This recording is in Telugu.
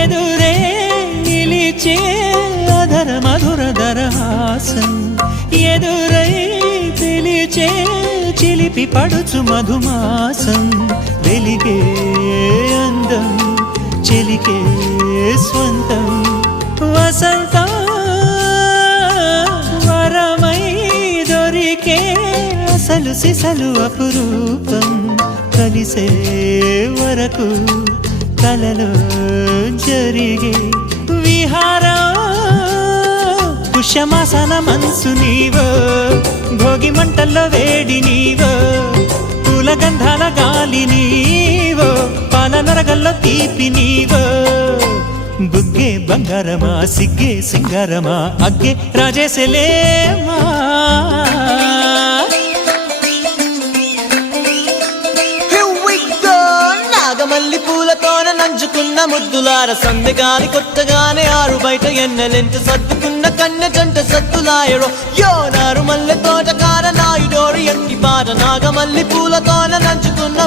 ఎదురే నిలిచే అధర మధుర దరహాసం ఎదురై పిలిచే చిలిపి పడుచు మధుమాసం వెలిగే అందం చెలికే స్వంతం వసంతం వరమై దొరికే అసలు సిసలు అపురూపం కలిసే వరకు కలలో జరిగే విహారం పుష్యమాసన మనసు నీవో భోగి మంటల్లో వేడి నీవో పూల గంధాల గాలి నీవో పాల నరగల్లో తీపి నీవో బుగ్గే బంగారమా సిగ్గే సింగారమా అగ్గే రాజేసలేమా మల్లి పూలతోన నంచుకున్న ముద్దులార సందెగాని కొత్తగానే ఆరు బయట ఎన్నెలెంట సర్దుకున్న కన్నె జంట సత్తులాయరో యో నారు మల్లె తోట కార నాయుడోరు ఎట్టి పాట నాగమల్లి పూలతోన నంచుకున్న